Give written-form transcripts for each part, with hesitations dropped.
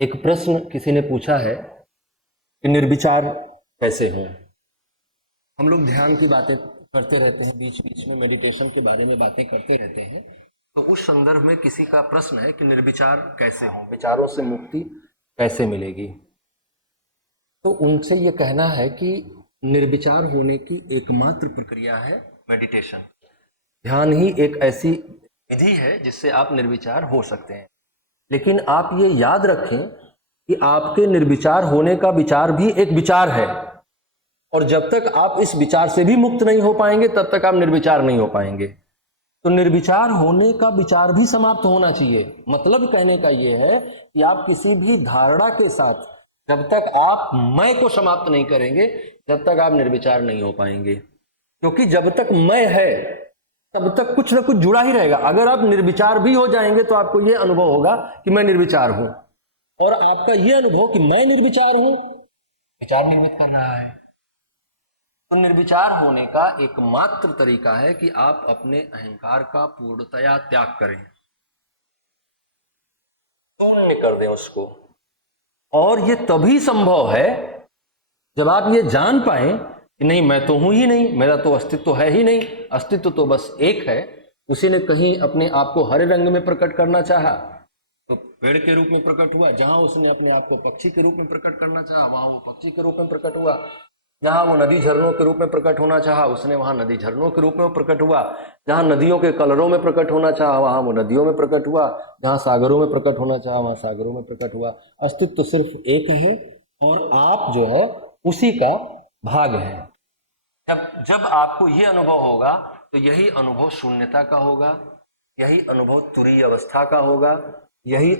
एक प्रश्न किसी ने पूछा है कि निर्विचार कैसे हों। हम लोग ध्यान की बातें करते रहते हैं, बीच बीच में मेडिटेशन के बारे में बातें करते रहते हैं। तो उस संदर्भ में किसी का प्रश्न है कि निर्विचार कैसे हों, विचारों से मुक्ति कैसे मिलेगी। तो उनसे ये कहना है कि निर्विचार होने की एकमात्र प्रक्रिया है मेडिटेशन। ध्यान ही एक ऐसी विधि है जिससे आप निर्विचार हो सकते हैं। लेकिन आप ये याद रखें कि आपके निर्विचार होने का विचार भी एक विचार है, और जब तक आप इस विचार से भी मुक्त नहीं हो पाएंगे तब तक आप निर्विचार नहीं हो पाएंगे। तो निर्विचार होने का विचार भी समाप्त होना चाहिए। मतलब कहने का यह है कि आप किसी भी धारणा के साथ जब तक आप मैं को समाप्त नहीं करेंगे तब तक आप निर्विचार नहीं हो पाएंगे। क्योंकि जब तक मैं है तब तक कुछ ना कुछ जुड़ा ही रहेगा। अगर आप निर्विचार भी हो जाएंगे तो आपको यह अनुभव होगा कि मैं निर्विचार हूं, और आपका यह अनुभव कि मैं निर्विचार हूं विचार निर्मित कर रहा है। तो निर्विचार होने का एकमात्र तरीका है कि आप अपने अहंकार का पूर्णतया त्याग करें, शून्य कर दें उसको। और ये तभी संभव है जब आप ये जान पाए कि नहीं, मैं तो हूं ही नहीं, मेरा तो अस्तित्व है ही नहीं, अस्तित्व तो बस एक है। उसी ने कहीं अपने आप को हरे रंग में प्रकट करना चाहा तो पेड़ के रूप में प्रकट हुआ, जहां उसने अपने आप को पक्षी के रूप में प्रकट करना चाहा वहां वो पक्षी के रूप में प्रकट हुआ, जहां वो नदी झरनों के रूप में प्रकट होना चाहा उसने वहां नदी झरनों के रूप में प्रकट हुआ, जहां नदियों के कलरों में प्रकट होना चाहा वहां वो नदियों में प्रकट हुआ, जहां सागरों में प्रकट होना चाहा वहां सागरों में प्रकट हुआ। अस्तित्व सिर्फ एक है और आप जो है उसी का भाग है। जब जब आपको ये अनुभव होगा तो यही अनुभव शून्यता का होगा, यही अनुभव तुरीय अवस्था का होगा, यही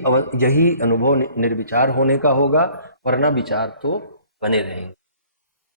अनुभव निर्विचार होने का होगा, वरना विचार तो बने रहेंगे।